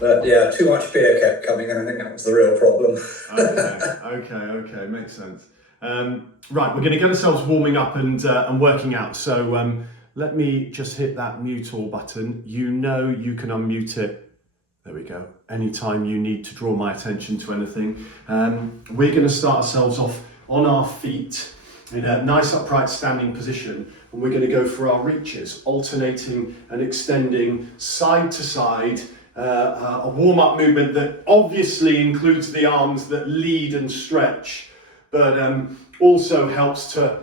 But yeah, too much beer kept coming and I think that was the real problem. Okay, makes sense. Right, we're going to get ourselves warming up and working out. So let me just hit that mute all button. You know you can unmute it. There we go. Anytime you need to draw my attention to anything. We're going to start ourselves off on our feet in a nice upright standing position. And we're going to go for our reaches, alternating and extending side to side. A warm-up movement that obviously includes the arms that lead and stretch, but also helps to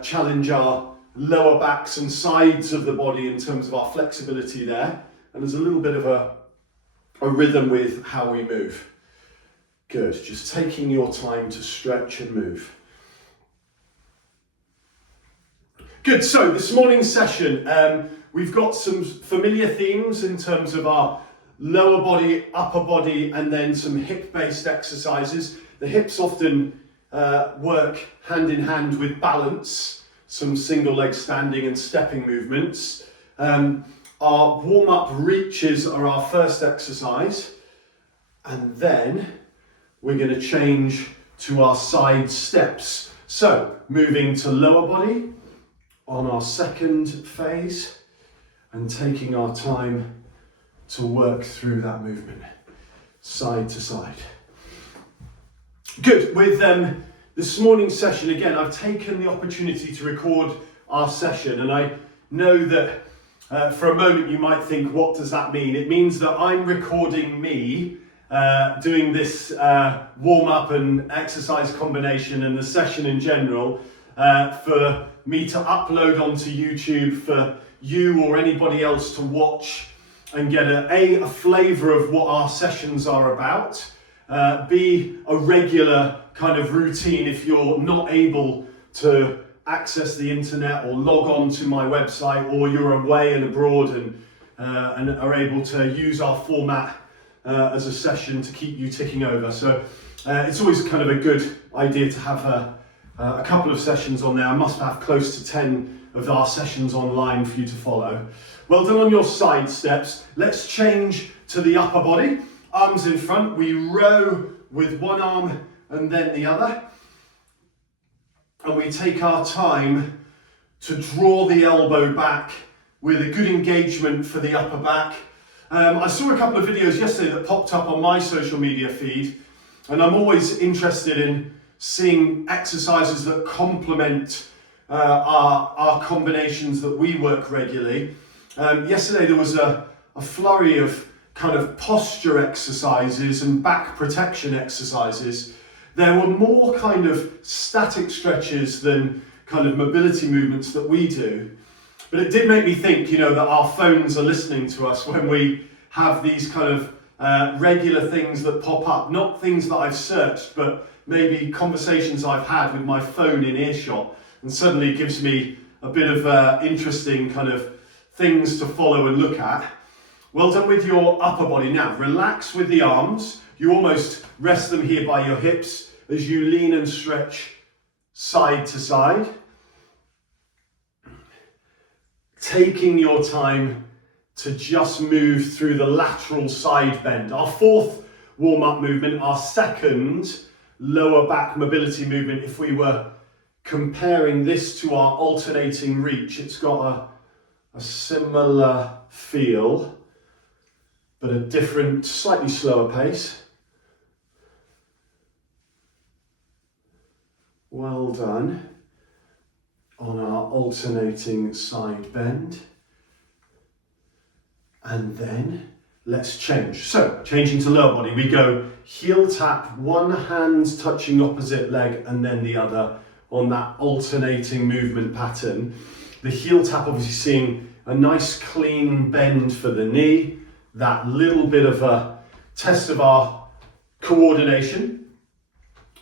challenge our lower backs and sides of the body in terms of our flexibility there. And there's a little bit of a rhythm with how we move. Good, just taking your time to stretch and move. Good, so this morning's session, we've got some familiar themes in terms of our lower body, upper body, and then some hip-based exercises. The hips often work hand in hand with balance, some single leg standing and stepping movements. Our warm-up reaches are our first exercise, and then we're going to change to our side steps. So, moving to lower body on our second phase, and taking our time to work through that movement, side to side. Good, with this morning's session, again, I've taken the opportunity to record our session, and I know that for a moment you might think, what does that mean? It means that I'm recording me doing this warm-up and exercise combination and the session in general for me to upload onto YouTube for you or anybody else to watch and get a flavour of what our sessions are about, B, a regular kind of routine if you're not able to access the internet or log on to my website, or you're away and abroad and are able to use our format as a session to keep you ticking over. So it's always kind of a good idea to have a couple of sessions on there. I must have close to 10 of our sessions online for you to follow. Well done on your side steps. Let's change to the upper body. Arms in front. We row with one arm and then the other. And we take our time to draw the elbow back with a good engagement for the upper back. I saw a couple of videos yesterday that popped up on my social media feed, and I'm always interested in seeing exercises that complement our combinations that we work regularly. Yesterday there was a flurry of kind of posture exercises and back protection exercises. There were more kind of static stretches than kind of mobility movements that we do. But it did make me think, that our phones are listening to us when we have these kind of regular things that pop up. Not things that I've searched, but maybe conversations I've had with my phone in earshot. And suddenly it gives me a bit of interesting kind of things to follow and look at. Well done with your upper body. Now, relax with the arms. You almost rest them here by your hips as you lean and stretch side to side. Taking your time to just move through the lateral side bend. Our fourth warm-up movement, our second lower back mobility movement. If we were comparing this to our alternating reach, it's got a similar feel, but a different, slightly slower pace. Well done on our alternating side bend. And then let's change. So, changing to lower body, we go heel tap, one hand touching opposite leg and then the other on that alternating movement pattern. The heel tap obviously seeing a nice clean bend for the knee, that little bit of a test of our coordination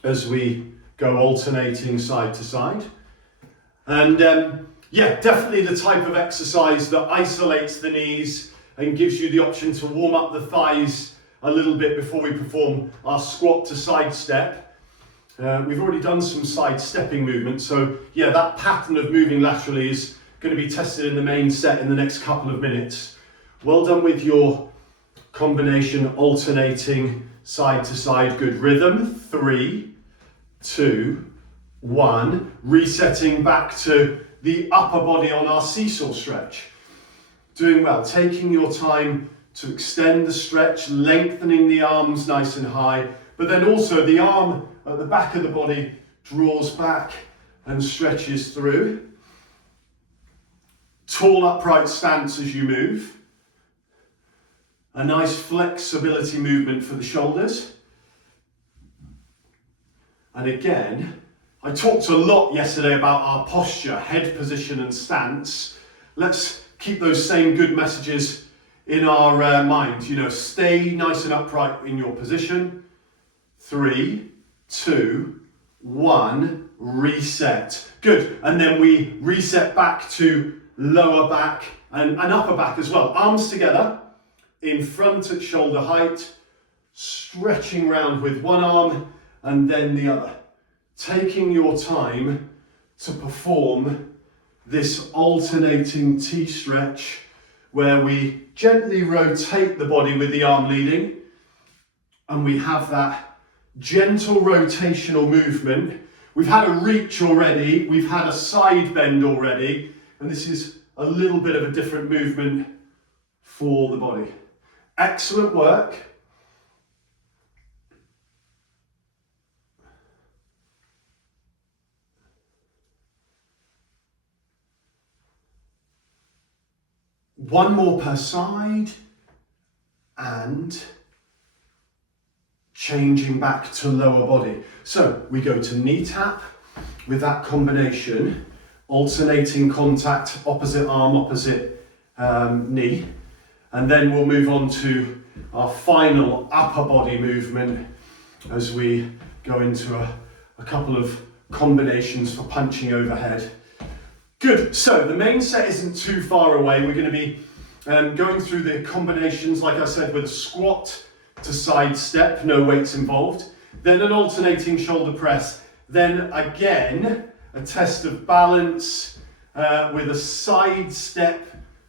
as we go alternating side to side. And definitely the type of exercise that isolates the knees and gives you the option to warm up the thighs a little bit before we perform our squat to side step. We've already done some side stepping movements, so that pattern of moving laterally is going to be tested in the main set in the next couple of minutes. Well done with your combination, alternating side to side. Good rhythm. 3, 2, 1. Resetting back to the upper body on our seesaw stretch. Doing well. Taking your time to extend the stretch, lengthening the arms nice and high, but then also the arm at the back of the body draws back and stretches through. Tall upright stance as you move. A nice flexibility movement for the shoulders. And again, I talked a lot yesterday about our posture, head position and stance. Let's keep those same good messages in our mind. You know, stay nice and upright in your position. 3, 2, 1, reset. Good. And then we reset back to lower back and upper back as well. Arms together, in front at shoulder height, stretching round with one arm and then the other. Taking your time to perform this alternating T-stretch where we gently rotate the body with the arm leading, and we have that gentle rotational movement. We've had a reach already, we've had a side bend already, and this is a little bit of a different movement for the body. Excellent work. One more per side, and changing back to lower body. So we go to knee tap with that combination, alternating contact, opposite arm, opposite knee. And then we'll move on to our final upper body movement as we go into a couple of combinations for punching overhead. Good, so the main set isn't too far away. We're going to be going through the combinations, like I said, with a squat to side step, no weights involved. Then an alternating shoulder press. Then again, a test of balance with a side step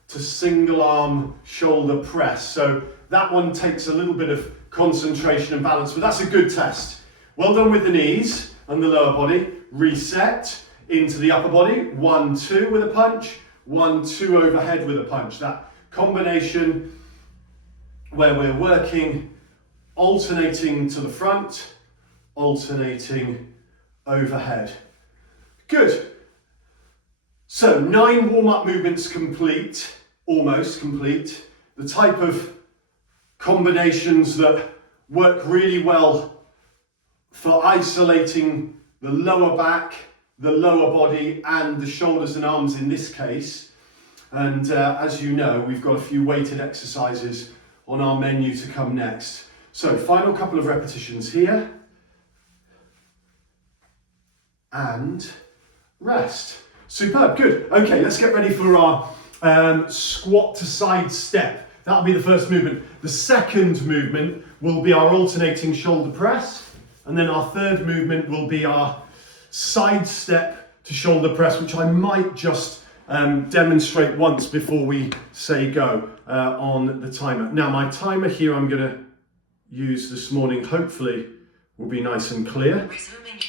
to single arm shoulder press. So that one takes a little bit of concentration and balance, but that's a good test. Well done with the knees and the lower body. Reset into the upper body, 1, 2 with a punch, 1, 2 overhead with a punch. That combination where we're working, alternating to the front, alternating overhead. Good. So 9 warm-up movements complete, almost complete. The type of combinations that work really well for isolating the lower back, the lower body and the shoulders and arms in this case. And as you know, we've got a few weighted exercises on our menu to come next. So final couple of repetitions here. And rest. Superb, good. Okay, let's get ready for our squat to side step. That'll be the first movement. The second movement will be our alternating shoulder press. And then our third movement will be our side step to shoulder press, which I might just demonstrate once before we say go on the timer. Now my timer here I'm going to use this morning, hopefully will be nice and clear.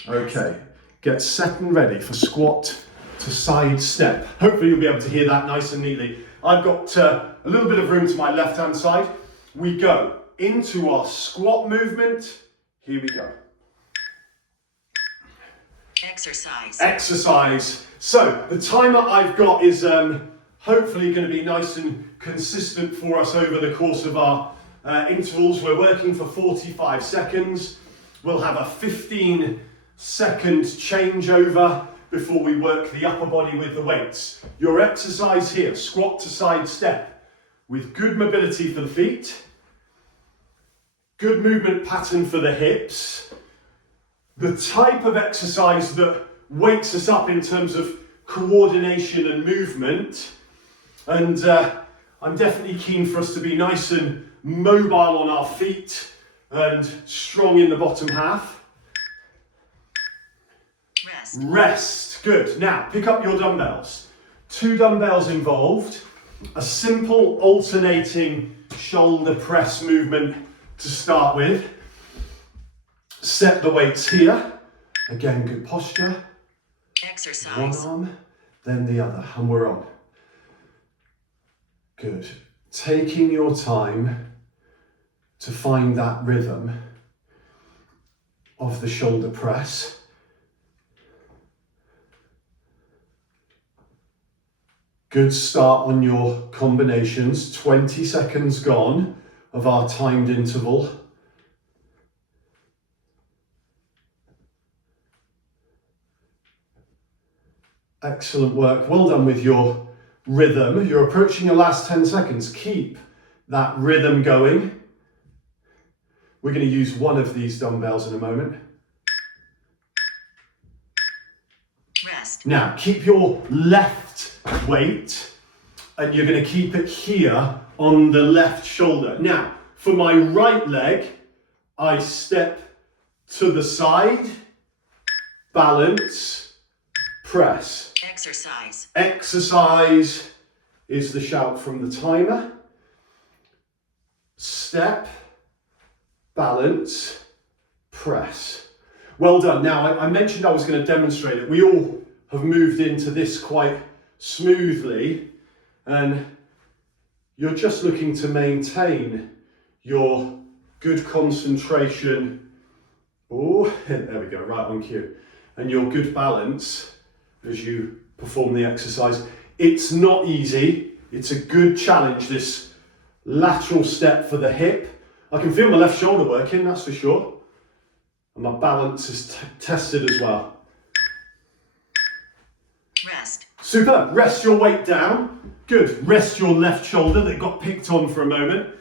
Okay, get set and ready for squat to side step. Hopefully you'll be able to hear that nice and neatly. I've got a little bit of room to my left hand side. We go into our squat movement. Here we go. Exercise. So the timer I've got is hopefully going to be nice and consistent for us over the course of our intervals. We're working for 45 seconds. We'll have a 15-second changeover before we work the upper body with the weights. Your exercise here, squat to side step, with good mobility for the feet, good movement pattern for the hips, the type of exercise that wakes us up in terms of coordination and movement. And I'm definitely keen for us to be nice and mobile on our feet and strong in the bottom half. Rest. Good. Now, pick up your dumbbells. 2 dumbbells involved. a simple alternating shoulder press movement to start with. Set the weights here. Again, good posture. Exercise. One arm, then the other, and we're on. Good. Taking your time to find that rhythm of the shoulder press. Good start on your combinations. 20 seconds gone of our timed interval. Excellent work. Well done with your rhythm. You're approaching your last 10 seconds. Keep that rhythm going. We're going to use one of these dumbbells in a moment. Rest. Now, keep your left weight and you're going to keep it here on the left shoulder. Now, for my right leg, I step to the side, balance, press. Exercise. Exercise is the shout from the timer. Step, balance, press. Well done. Now, I mentioned I was going to demonstrate it. We all have moved into this quite smoothly, and you're just looking to maintain your good concentration. Oh, there we go, right on cue. And your good balance as you perform the exercise. It's not easy. It's a good challenge, this lateral step for the hip. I can feel my left shoulder working, that's for sure. And my balance is tested as well. Rest. Super. Rest your weight down. Good. Rest your left shoulder that got picked on for a moment.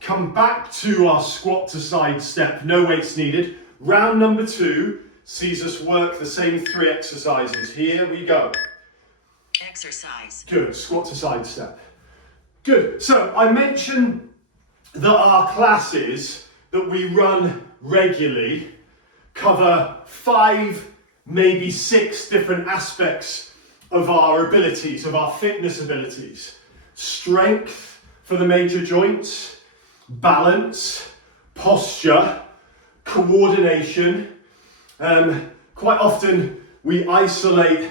Come back to our squat to side step. No weights needed. Round number 2 sees us work the same 3 exercises. Here we go. Exercise. Good. Squat to side step. Good. So I mentioned that our classes that we run regularly cover 5, maybe 6 different aspects of our abilities, of our fitness abilities. Strength for the major joints, balance, posture, coordination. Quite often we isolate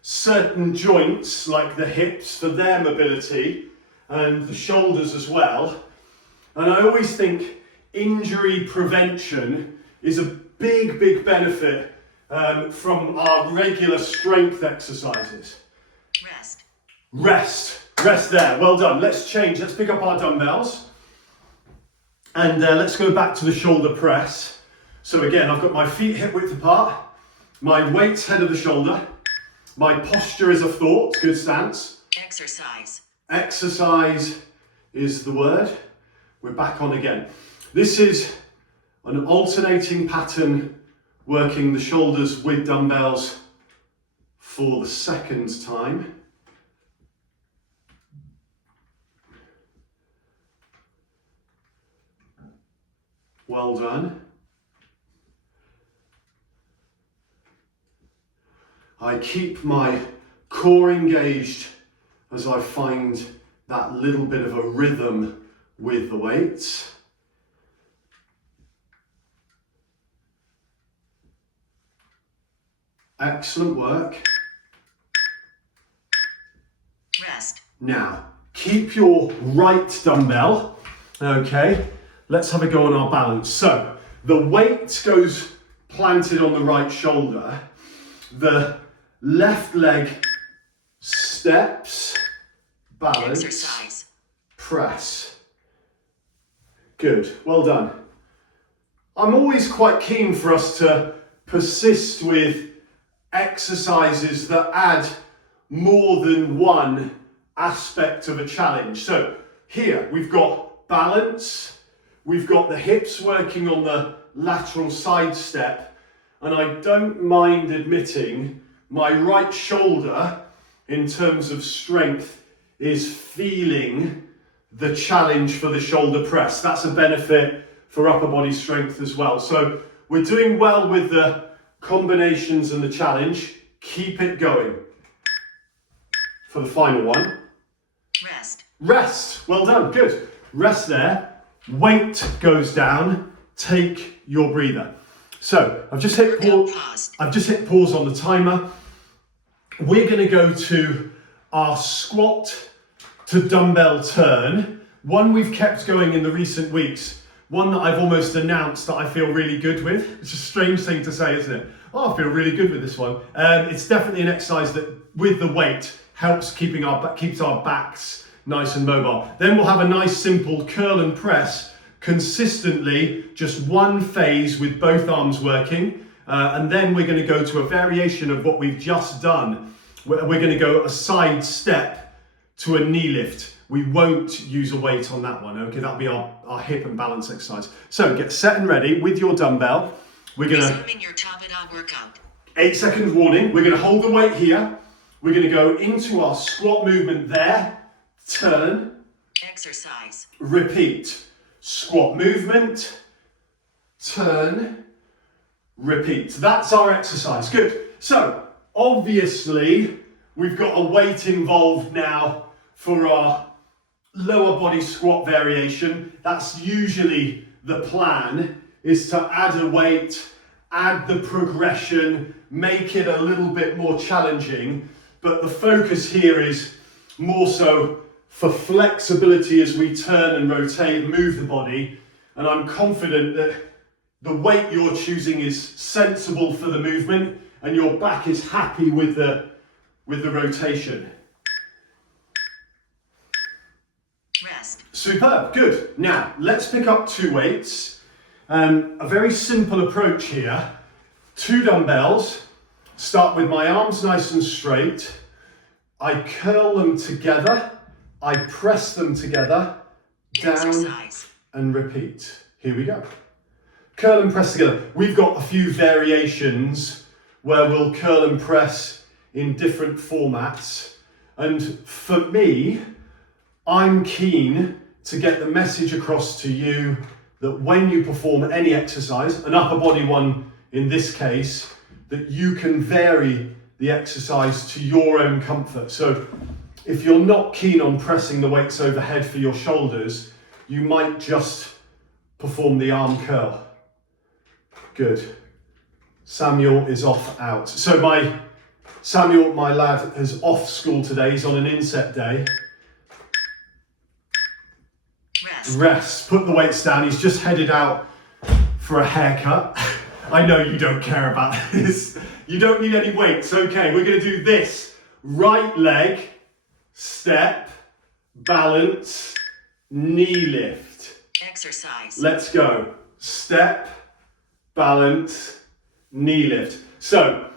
certain joints like the hips for their mobility and the shoulders as well. And I always think injury prevention is a big benefit from our regular strength exercises. Rest there, well done. Let's change, let's pick up our dumbbells and let's go back to the shoulder press. So again, I've got my feet hip width apart, my weight's head of the shoulder, my posture is a thought, good stance. Exercise is the word. We're back on again. This is an alternating pattern, working the shoulders with dumbbells for the second time. Well done. I keep my core engaged as I find that little bit of a rhythm with the weights. Excellent work. Rest. Now, keep your right dumbbell. Okay, let's have a go on our balance. So, the weight goes planted on the right shoulder. The left leg steps, balance, Exercise. press. Good, well done. I'm always quite keen for us to persist with exercises that add more than one aspect of a challenge. So here we've got balance, we've got the hips working on the lateral side step, and I don't mind admitting my right shoulder in terms of strength is feeling the challenge for the shoulder press. That's a benefit for upper body strength as well. So we're doing well with the combinations and the challenge. Keep it going. For the final one. Rest. Rest. Well done. Good. Rest there. Weight goes down. Take your breather. So I've just hit Workout pause. paused. I've just hit pause on the timer. We're going to go to our squat to dumbbell turn. One we've kept going in the recent weeks. One that I've almost announced that I feel really good with. It's a strange thing to say, isn't it? Oh, I feel really good with this one. It's definitely an exercise that, with the weight, helps keeps our backs nice and mobile. Then we'll have a nice simple curl and press consistently, just one phase with both arms working. And then we're going to go to a variation of what we've just done. We're going to go a side step to a knee lift. We won't use a weight on that one, okay? That'll be our hip and balance exercise. So get set and ready with your dumbbell. We're going to... Resuming your Tabata workout. 8-second warning. We're going to hold the weight here. We're going to go into our squat movement there. Turn. Exercise. Repeat. Squat movement. Turn. Repeat. That's our exercise. Good. So, obviously, we've got a weight involved now for our lower body squat variation. That's usually the plan, is to add a weight, add the progression, make it a little bit more challenging. But the focus here is more so for flexibility as we turn and rotate and move the body. And I'm confident that the weight you're choosing is sensible for the movement and your back is happy with the rotation. Rest. Superb, good. Now, let's pick up 2 weights. A very simple approach here. 2 dumbbells. Start with my arms nice and straight. I curl them together. I press them together. Down Exercise. and repeat. Here we go. Curl and press together. We've got a few variations where we'll curl and press in different formats. And for me, I'm keen to get the message across to you that when you perform any exercise, an upper body one in this case, that you can vary the exercise to your own comfort. So if you're not keen on pressing the weights overhead for your shoulders, you might just perform the arm curl. Good. Samuel is off out. So Samuel, my lad, is off school today. He's on an inset day. Rest. Put the weights down. He's just headed out for a haircut. I know you don't care about this. You don't need any weights. Okay, we're going to do this. Right leg, step, balance, knee lift. Exercise. Let's go. Step, balance, knee lift. So,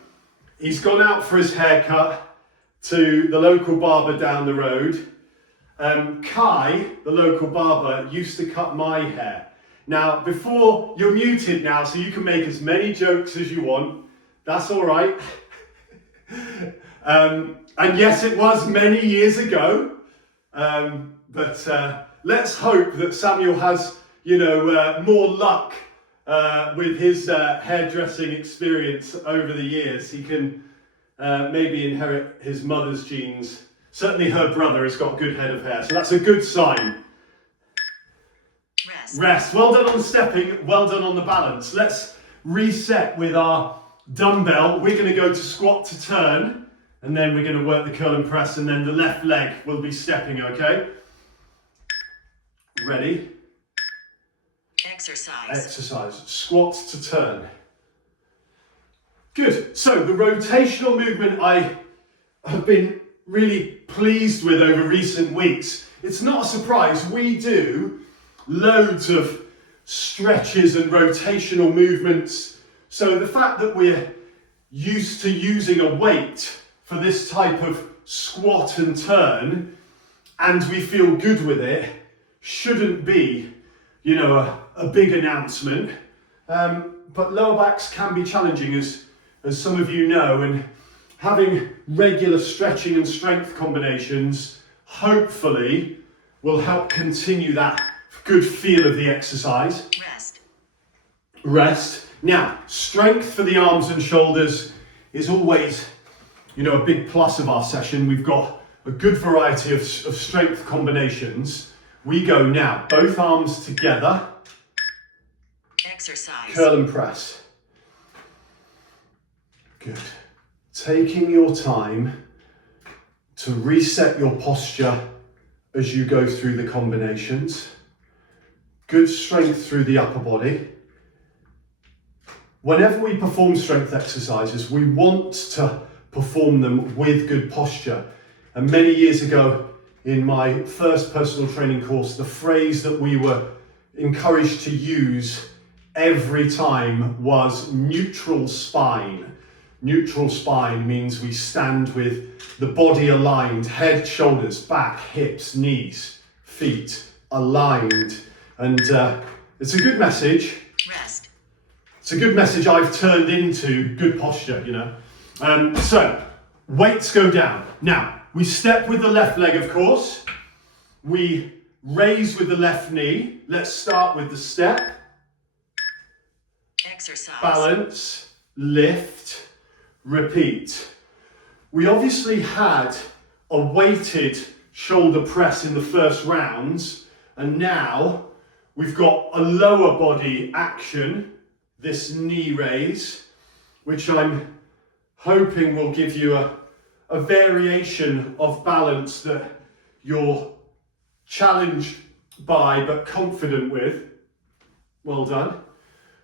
he's gone out for his haircut to the local barber down the road. Kai, the local barber, used to cut my hair. Now, before, you're muted now, so you can make as many jokes as you want. That's all right. And yes, it was many years ago. But let's hope that Samuel has, more luck with his hairdressing experience over the years. He can maybe inherit his mother's genes. Certainly her brother has got a good head of hair, so that's a good sign. Rest. Well done on stepping, well done on the balance. Let's reset with our dumbbell. We're going to go to squat to turn, and then we're going to work the curl and press, and then the left leg will be stepping, okay? Ready? Exercise. Squat to turn. Good. So the rotational movement I have been really pleased with over recent weeks. It's not a surprise. We do loads of stretches and rotational movements. So the fact that we're used to using a weight for this type of squat and turn, and we feel good with it, shouldn't be, a big announcement. But lower backs can be challenging, as some of you know, and having regular stretching and strength combinations hopefully will help continue that good feel of the exercise. Rest. Now, strength for the arms and shoulders is always, a big plus of our session. We've got a good variety of strength combinations. We go now, both arms together, Exercise. curl and press. Good. Taking your time to reset your posture as you go through the combinations. Good strength through the upper body. Whenever we perform strength exercises, we want to perform them with good posture. And many years ago, in my first personal training course, the phrase that we were encouraged to use every time was neutral spine. Neutral spine means we stand with the body aligned, head, shoulders, back, hips, knees, feet aligned. And it's a good message. Rest. It's a good message I've turned into good posture, you know. So, weights go down. Now, we step with the left leg, of course. We raise with the left knee. Let's start with the step. Exercise. Balance, lift, repeat. We obviously had a weighted shoulder press in the first rounds, and now we've got a lower body action, this knee raise, which I'm hoping will give you a variation of balance that you're challenged by but confident with. Well done.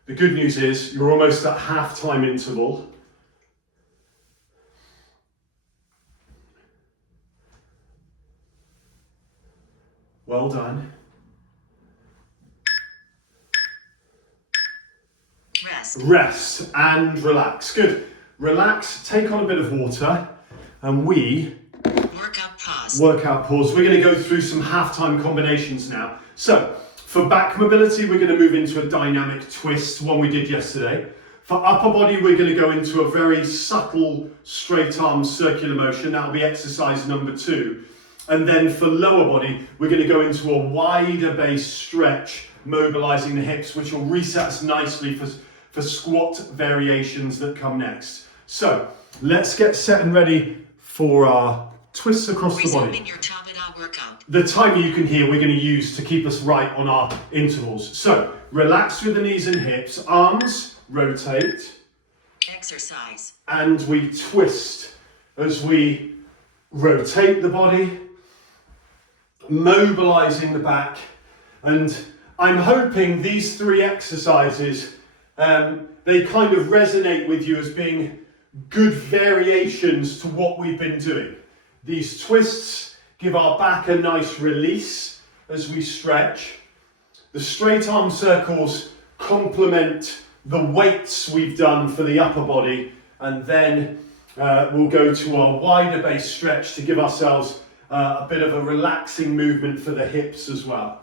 The good news is you're almost at half-time interval. Well done. Rest. Rest and relax. Good. Relax, take on a bit of water, and we Workout pause. workout pause. We're going to go through some half-time combinations now. So, for back mobility, we're going to move into a dynamic twist, one we did yesterday. For upper body, we're going to go into a very subtle straight arm circular motion. That'll be exercise number 2. And then for lower body, we're going to go into a wider base stretch, mobilizing the hips, which will reset us nicely for squat variations that come next. So let's get set and ready for our twists across the body. Resuming your Tabata workout. The timer you can hear we're going to use to keep us right on our intervals. So relax with the knees and hips, arms rotate, Exercise. and we twist as we rotate the body, mobilizing the back. And I'm hoping these 3 exercises, they kind of resonate with you as being good variations to what we've been doing. These twists give our back a nice release as we stretch. The straight arm circles complement the weights we've done for the upper body, and then we'll go to our wider base stretch to give ourselves a bit of a relaxing movement for the hips as well.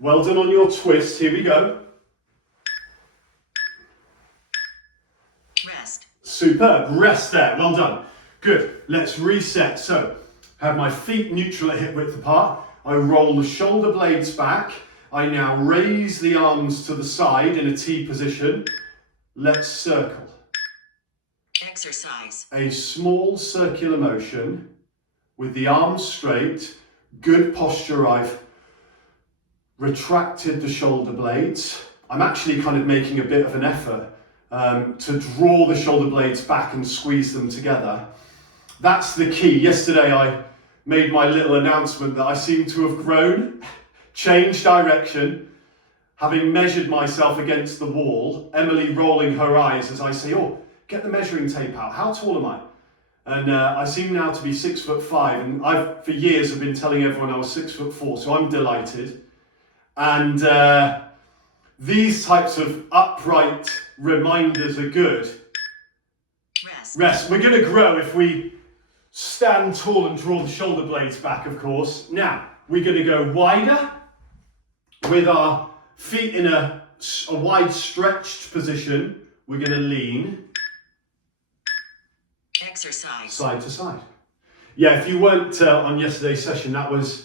Well done on your twist. Here we go. Rest. Superb. Rest there. Well done. Good. Let's reset. So, have my feet neutral at hip width apart. I roll the shoulder blades back. I now raise the arms to the side in a T position. Let's circle. Exercise. A small circular motion with the arms straight. Good posture. I've retracted the shoulder blades. I'm actually kind of making a bit of an effort to draw the shoulder blades back and squeeze them together. That's the key. Yesterday I made my little announcement that I seem to have grown, changed direction, having measured myself against the wall. Emily rolling her eyes as I say, oh, get the measuring tape out. How tall am I? And I seem now to be 6'5", and I've for years have been telling everyone I was 6'4", so I'm delighted. And these types of upright reminders are good. Rest. We're going to grow if we stand tall and draw the shoulder blades back, of course. Now, we're going to go wider with our feet in a wide stretched position. We're going to lean. Exercise. Side to side. Yeah, if you weren't on yesterday's session, that was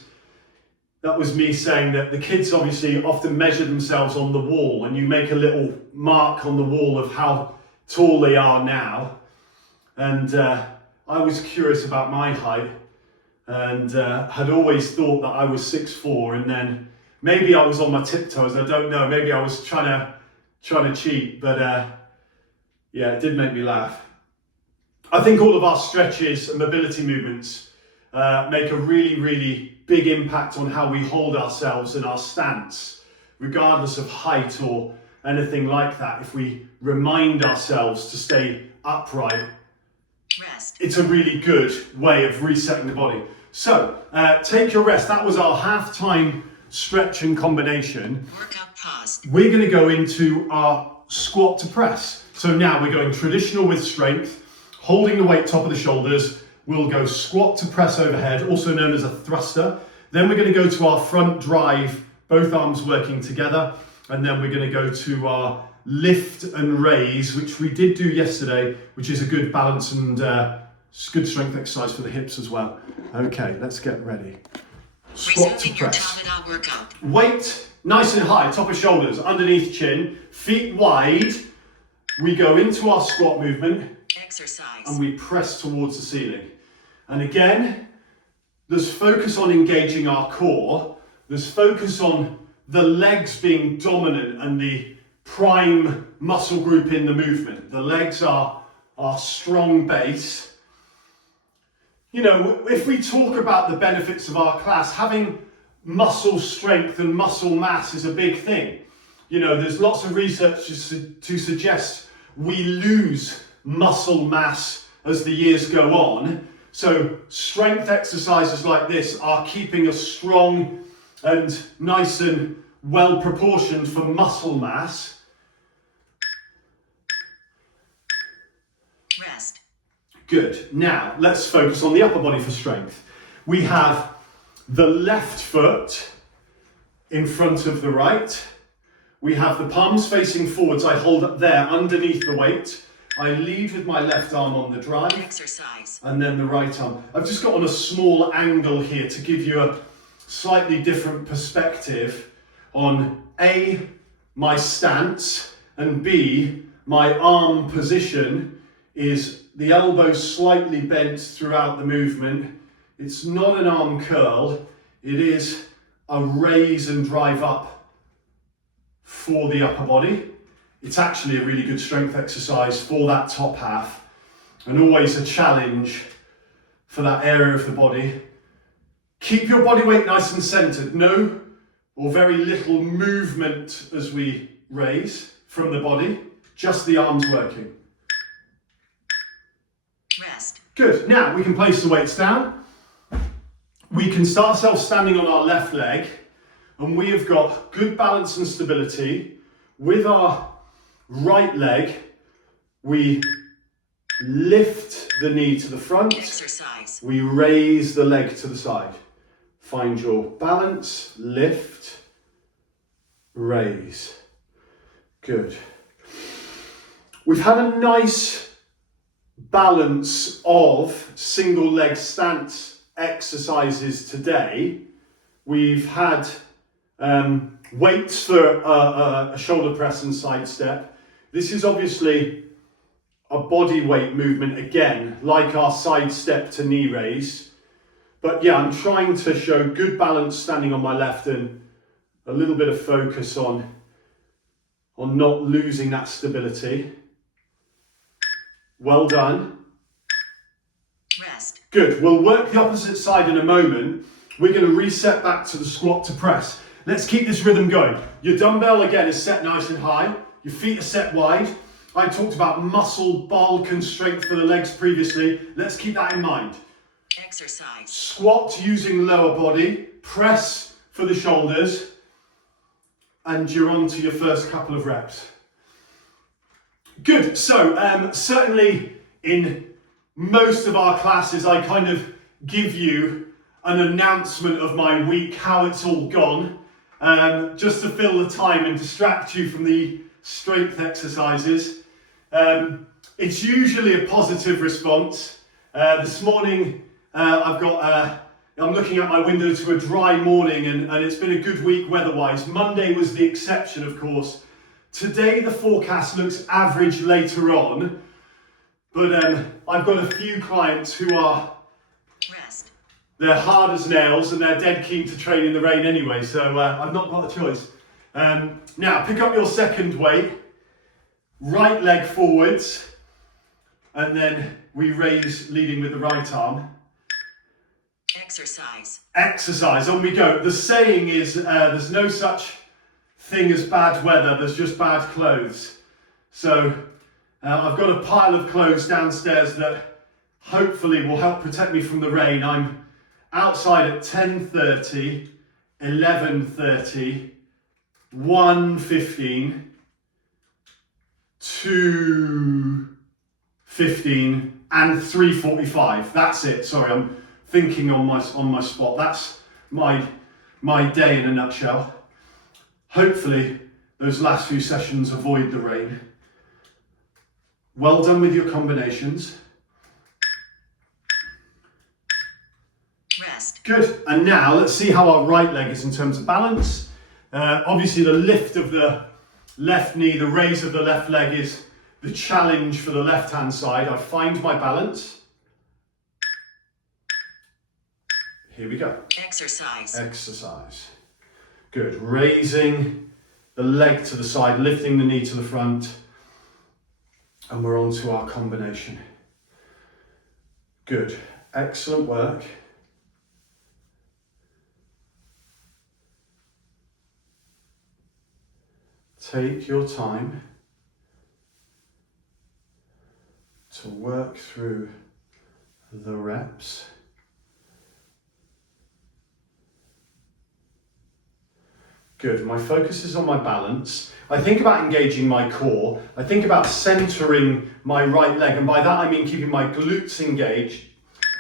me saying that the kids obviously often measure themselves on the wall, and you make a little mark on the wall of how tall they are now. And I was curious about my height, and had always thought that I was 6'4", and then maybe I was on my tiptoes, I don't know, maybe I was trying to cheat, but yeah, it did make me laugh. I think all of our stretches and mobility movements make a really, really big impact on how we hold ourselves and our stance, regardless of height or anything like that. If we remind ourselves to stay upright, Rest. it's a really good way of resetting the body. So, take your rest. That was our half-time stretch and combination. Workout paused. We're going to go into our squat to press. So now we're going traditional with strength, holding the weight top of the shoulders. We'll go squat to press overhead, also known as a thruster. Then we're going to go to our front drive, both arms working together. And then we're going to go to our lift and raise, which we did do yesterday, which is a good balance and good strength exercise for the hips as well. Okay, let's get ready. Squat to Resuming your press. Tabata workout. Weight nice and high, top of shoulders, underneath chin, feet wide. We go into our squat movement Exercise. and we press towards the ceiling. And again, there's focus on engaging our core. There's focus on the legs being dominant and the prime muscle group in the movement. The legs are our strong base. You know, if we talk about the benefits of our class, having muscle strength and muscle mass is a big thing. You know, there's lots of research to suggest we lose muscle mass as the years go on. So strength exercises like this are keeping us strong and nice and well proportioned for muscle mass. Rest. Good. Now, let's focus on the upper body for strength. We have the left foot in front of the right. We have the palms facing forwards. I hold up there underneath the weight. I lead with my left arm on the drive. Exercise. And then the right arm. I've just got on a small angle here to give you a slightly different perspective on A, my stance, and B, my arm position is the elbow slightly bent throughout the movement. It's not an arm curl, it is a raise and drive up for the upper body. It's actually a really good strength exercise for that top half, and always a challenge for that area of the body. Keep your body weight nice and centered. No or very little movement as we raise from the body, just the arms working. Rest. Good. Now we can place the weights down. We can start ourselves standing on our left leg, and we have got good balance and stability. With our right leg, we lift the knee to the front. Exercise. We raise the leg to the side. Find your balance, lift, raise. Good. We've had a nice balance of single leg stance exercises today. We've had weights for a shoulder press and side step. This is obviously a body weight movement again, like our side step to knee raise. But yeah, I'm trying to show good balance standing on my left and a little bit of focus on not losing that stability. Well done. Rest. Good. We'll work the opposite side in a moment. We're going to reset back to the squat to press. Let's keep this rhythm going. Your dumbbell again is set nice and high. Your feet are set wide. I talked about muscle bulk and strength for the legs previously. Let's keep that in mind. Exercise. Squat using lower body, press for the shoulders, and you're on to your first couple of reps. Good. So certainly in most of our classes, I kind of give you an announcement of my week, how it's all gone, just to fill the time and distract you from the strength exercises. It's usually a positive response. This morning, I'm looking out my window to a dry morning, and it's been a good week weather-wise. Monday was the exception, of course. Today, the forecast looks average later on, but I've got a few clients who are Rest. they're hard as nails and they're dead keen to train in the rain anyway, so I've not got a choice. Now, pick up your second weight, right leg forwards, and then we raise leading with the right arm. Exercise. Exercise, on we go. The saying is there's no such thing as bad weather, there's just bad clothes. So I've got a pile of clothes downstairs that hopefully will help protect me from the rain. I'm outside at 10:30, 11:30, 1:15, 2:15 and 3:45. That's it. Sorry, I'm thinking on my spot. That's my day in a nutshell. Hopefully those last few sessions avoid the rain. Well done with your combinations. Rest. Good. And now let's see how our right leg is in terms of balance. Obviously the lift of the left knee, the raise of the left leg is the challenge for the left hand side. I find my balance. Here we go. Exercise. Exercise. Good. Raising the leg to the side, lifting the knee to the front. And we're on to our combination. Good. Excellent work. Take your time to work through the reps. Good, my focus is on my balance. I think about engaging my core. I think about centering my right leg, and by that I mean keeping my glutes engaged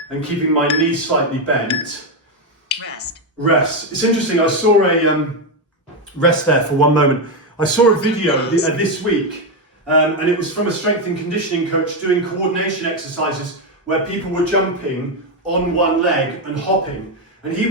and keeping my knees slightly bent. Rest. It's interesting, I saw a, rest there for one moment. I saw a video this week, and it was from a strength and conditioning coach doing coordination exercises where people were jumping on one leg and hopping. And he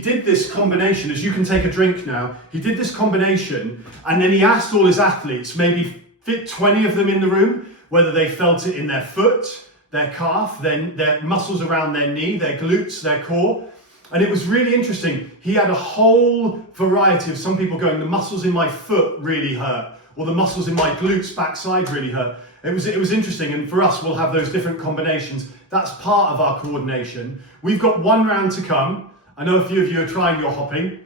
did this combination, as you can take a drink now, he did this combination and then he asked all his athletes, maybe fit 20 of them in the room, whether they felt it in their foot, their calf, their muscles around their knee, their glutes, their core. And it was really interesting. He had a whole variety of some people going, the muscles in my foot really hurt, or the muscles in my glutes backside really hurt. It was interesting, and for us, we'll have those different combinations. That's part of our coordination. We've got one round to come. I know a few of you are trying your hopping.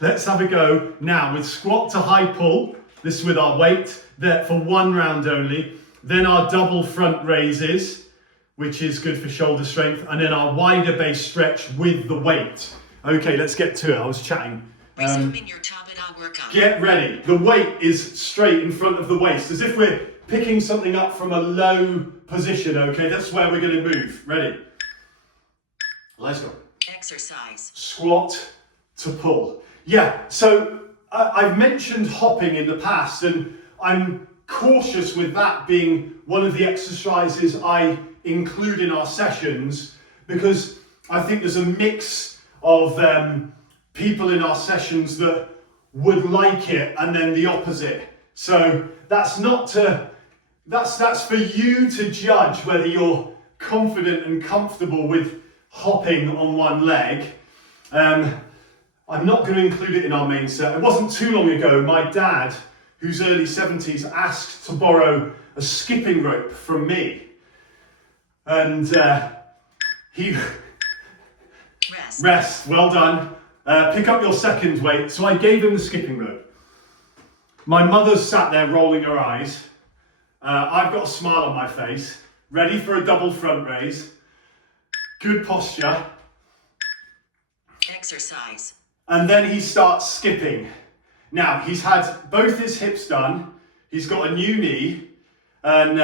Let's have a go now with squat to high pull. This is with our weight there for one round only. Then our double front raises, which is good for shoulder strength. And then our wider base stretch with the weight. Okay, let's get to it. I was chatting. Resuming your Tabata workout. Get ready. The weight is straight in front of the waist, as if we're picking something up from a low position, okay? That's where we're going to move. Ready? Let's go. Exercise. Squat to pull. Yeah, so I've mentioned hopping in the past, and I'm cautious with that being one of the exercises I include in our sessions, because I think there's a mix of people in our sessions that would like it and then the opposite. So that's for you to judge whether you're confident and comfortable with hopping on one leg. I'm not going to include it in our main set. It wasn't too long ago, my dad, who's early 70s, asked to borrow a skipping rope from me. And he... Rest, well done. Pick up your second weight. So I gave him the skipping rope. My mother's sat there rolling her eyes. I've got a smile on my face, ready for a double front raise. Good posture. Exercise. And then he starts skipping. Now, he's had both his hips done. He's got a new knee. And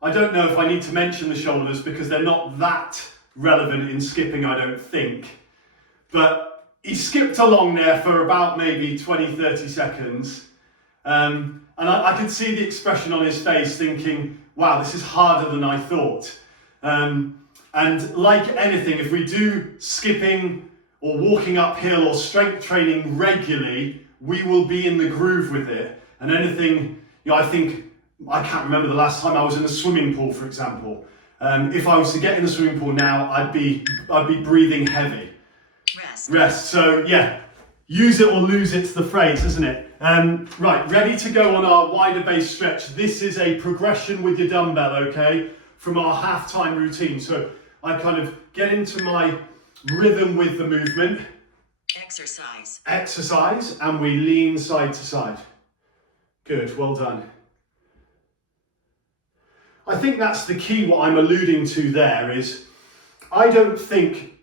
I don't know if I need to mention the shoulders because they're not that relevant in skipping, I don't think. But he skipped along there for about maybe 20, 30 seconds. And I could see the expression on his face thinking, wow, this is harder than I thought. And like anything, if we do skipping or walking uphill or strength training regularly, we will be in the groove with it. And anything, I can't remember the last time I was in a swimming pool, for example. If I was to get in the swimming pool now, I'd be breathing heavy. Rest. So yeah, use it or lose it's the phrase, isn't it? Right, ready to go on our wider base stretch. This is a progression with your dumbbell, okay, from our halftime routine. So I kind of get into my rhythm with the movement. Exercise, and we lean side to side. Good, well done. I think that's the key. What I'm alluding to there is, I don't think,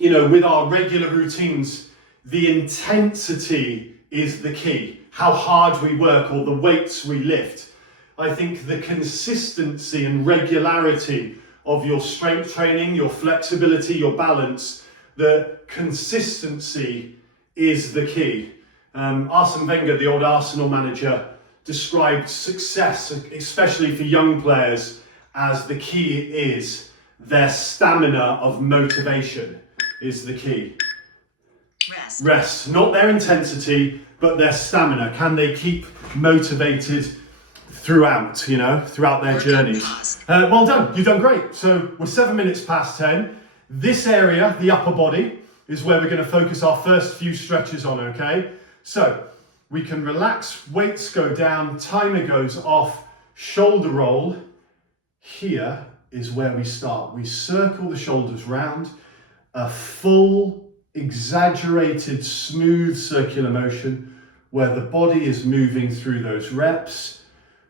with our regular routines, the intensity is the key, how hard we work or the weights we lift. I think the consistency and regularity of your strength training, your flexibility, your balance, the consistency is the key. Arsene Wenger, the old Arsenal manager, described success, especially for young players, as the key is their stamina of motivation is the key. Rest, not their intensity, but their stamina. Can they keep motivated throughout their journeys? Well done, you've done great. So we're 7 minutes past 10. This area, the upper body, is where we're going to focus our first few stretches on, okay? So we can relax, weights go down, timer goes off, shoulder roll. Here is where we start. We circle the shoulders round, a full, exaggerated, smooth circular motion where the body is moving through those reps.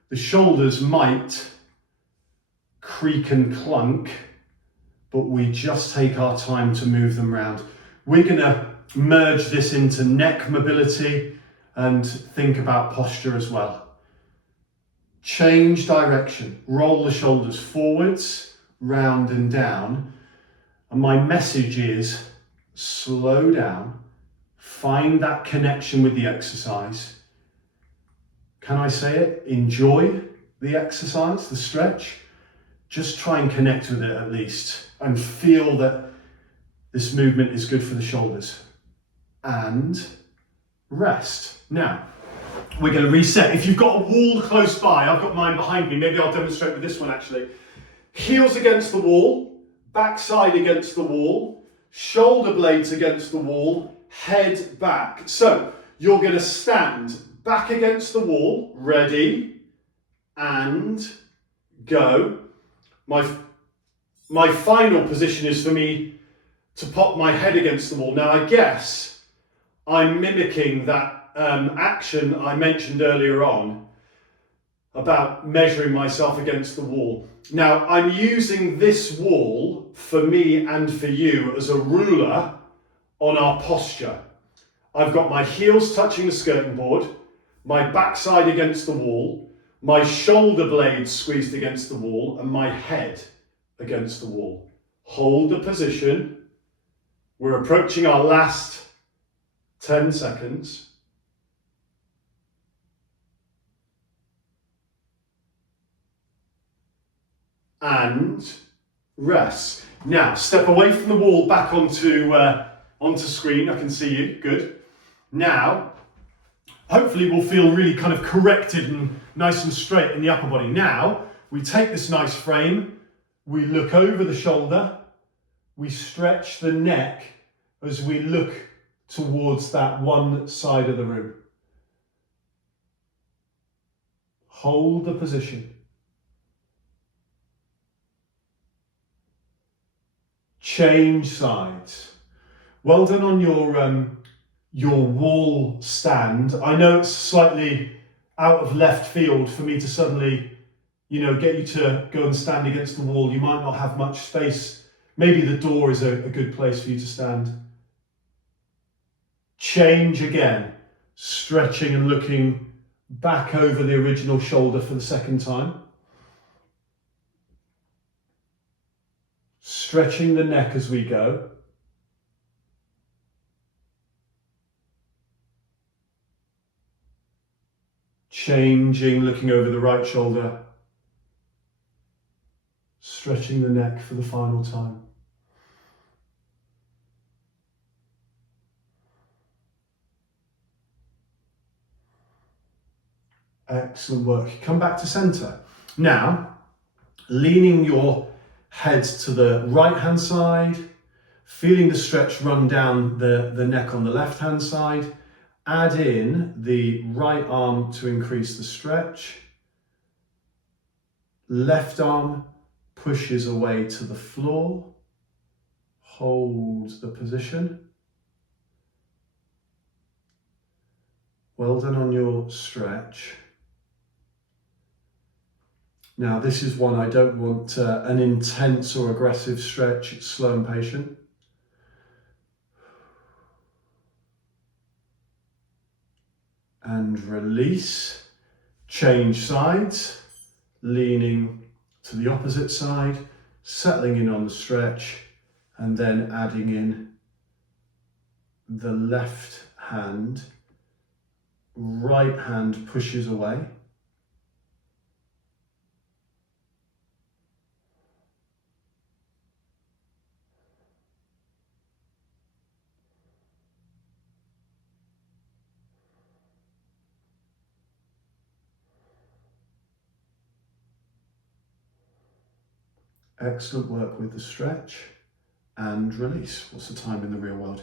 The shoulders might creak and clunk, but we just take our time to move them round. We're gonna merge this into neck mobility and think about posture as well. Change direction, roll the shoulders forwards, round and down. And my message is slow down, find that connection with the exercise. Can I say it? Enjoy the exercise, the stretch. Just try and connect with it at least and feel that this movement is good for the shoulders. And rest. Now, we're going to reset. If you've got a wall close by, I've got mine behind me. Maybe I'll demonstrate with this one actually. Heels against the wall, backside against the wall, shoulder blades against the wall, head back. So you're going to stand back against the wall, ready, and go. My final position is for me to pop my head against the wall. Now I guess I'm mimicking that action I mentioned earlier on about measuring myself against the wall. Now I'm using this wall for me and for you as a ruler on our posture. I've got my heels touching the skirting board, my backside against the wall, my shoulder blades squeezed against the wall, and my head against the wall. Hold the position. We're approaching our last 10 seconds. And rest. Now, step away from the wall, back onto screen. I can see you, good. Now, hopefully we'll feel really kind of corrected and nice and straight in the upper body. Now, we take this nice frame, we look over the shoulder, we stretch the neck as we look towards that one side of the room. Hold the position. Change sides. Well done on your wall stand. I know it's slightly out of left field for me to suddenly, get you to go and stand against the wall. You might not have much space. Maybe the door is a good place for you to stand. Change again, stretching and looking back over the original shoulder for the second time. Stretching the neck as we go. Changing, looking over the right shoulder. Stretching the neck for the final time. Excellent work. Come back to center. Now, leaning your Head to the right hand side, feeling the stretch run down the neck on the left hand side. Add in the right arm to increase the stretch. Left arm pushes away to the floor. Hold the position. Well done on your stretch. Now this is one I don't want an intense or aggressive stretch, it's slow and patient. And release, change sides, leaning to the opposite side, settling in on the stretch, and then adding in the left hand. Right hand pushes away. Excellent work with the stretch and release. What's the time in the real world?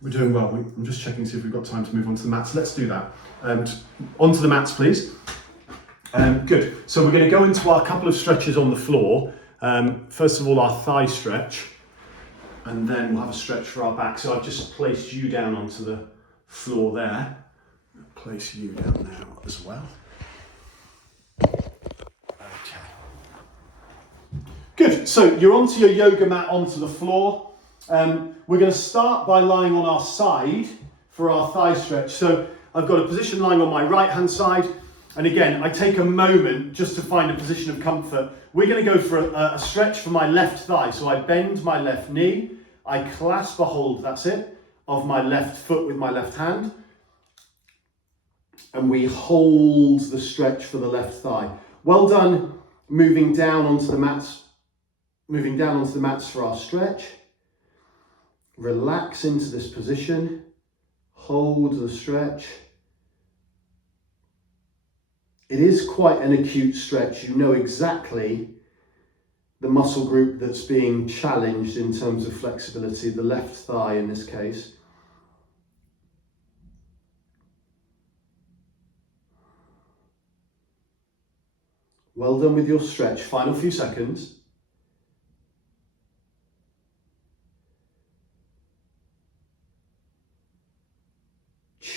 We're doing well. I'm just checking to see if we've got time to move on to the mats. Let's do that. Onto the mats, please. Good. So we're going to go into our couple of stretches on the floor. First of all, our thigh stretch, and then we'll have a stretch for our back. So I've just placed you down onto the floor there. I'll place you down now as well. Good, so you're onto your yoga mat onto the floor. We're going to start by lying on our side for our thigh stretch. So I've got a position lying on my right hand side. And again, I take a moment just to find a position of comfort. We're going to go for a stretch for my left thigh. So I bend my left knee, I clasp a hold, that's it, of my left foot with my left hand. And we hold the stretch for the left thigh. Well done moving down onto the mats. Moving down onto the mats for our stretch. Relax into this position. Hold the stretch. It is quite an acute stretch. You know exactly the muscle group that's being challenged in terms of flexibility, the left thigh in this case. Well done with your stretch. Final few seconds.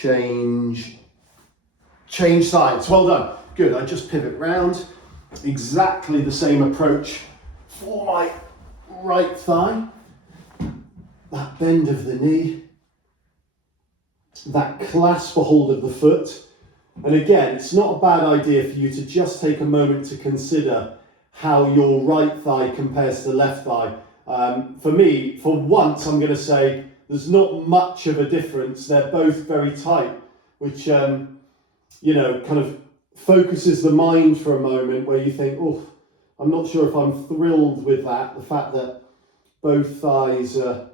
Change sides. Well done. Good. I just pivot round. Exactly the same approach for my right thigh. That bend of the knee. That clasp a hold of the foot. And again, it's not a bad idea for you to just take a moment to consider how your right thigh compares to the left thigh. For me, for once, I'm going to say there's not much of a difference. They're both very tight, which, kind of focuses the mind for a moment where you think, oh, I'm not sure if I'm thrilled with that, the fact that both thighs are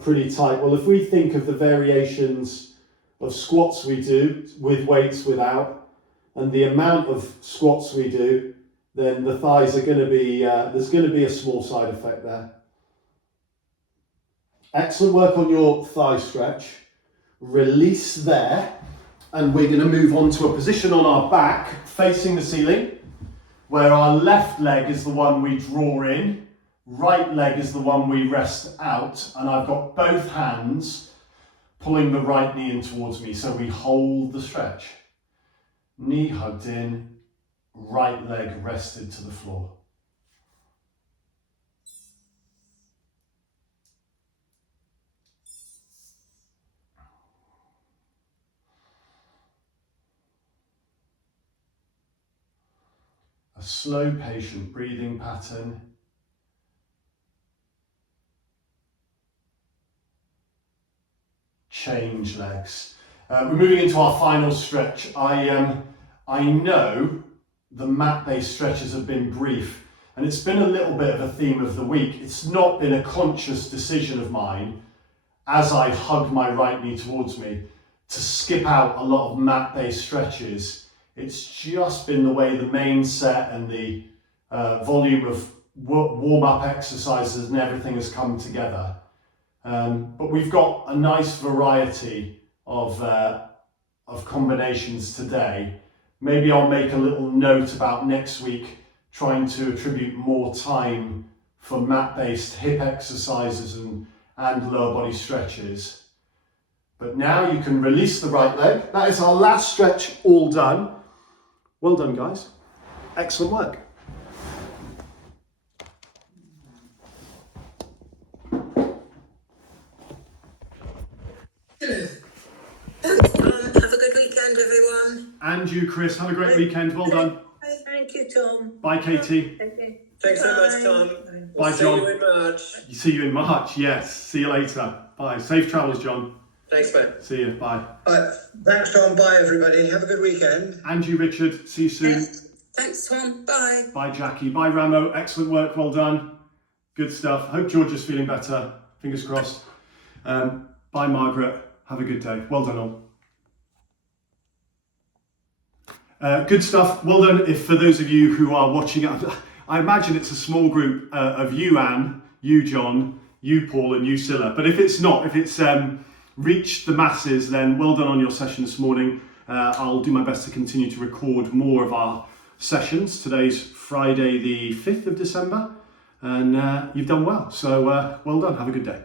pretty tight. Well, if we think of the variations of squats we do with weights, without, and the amount of squats we do, then the thighs are going to be, there's going to be a small side effect there. Excellent work on your thigh stretch. Release there. And we're going to move on to a position on our back facing the ceiling, where our left leg is the one we draw in, right leg is the one we rest out, and I've got both hands pulling the right knee in towards me, so we hold the stretch. Knee hugged in, right leg rested to the floor. A slow, patient breathing pattern. Change legs. We're moving into our final stretch. I know the mat-based stretches have been brief, and it's been a little bit of a theme of the week. It's not been a conscious decision of mine, as I hug my right knee towards me, to skip out a lot of mat-based stretches. It's just been the way the main set and the volume of warm-up exercises and everything has come together. But we've got a nice variety of combinations today. Maybe I'll make a little note about next week trying to attribute more time for mat-based hip exercises and lower body stretches. But now you can release the right leg. That is our last stretch all done. Well done, guys. Excellent work. Have a good weekend, everyone. And you, Chris, have a great weekend. Well done. Thank you, Tom. Bye, Katie. Okay. Thanks so much, Tom. Bye, See John. you in March. See you in March. Yes. See you later. Bye. Safe travels, John. Thanks, mate. See you. Bye. Thanks, Tom. Bye, everybody. Have a good weekend. And you, Richard. See you soon. Thanks, Tom. Bye. Bye, Jackie. Bye, Ramo. Excellent work. Well done. Good stuff. Hope George is feeling better. Fingers crossed. Bye, Margaret. Have a good day. Well done, all. Good stuff. Well done. If for those of you who are watching, I imagine it's a small group of you, Anne, you, John, you, Paul, and you, Scylla. But if it's not, if it's reached the masses, then well done on your session this morning. I'll do my best to continue to record more of our sessions. Today's Friday, the 5th of December, and you've done well. So well done. Have a good day.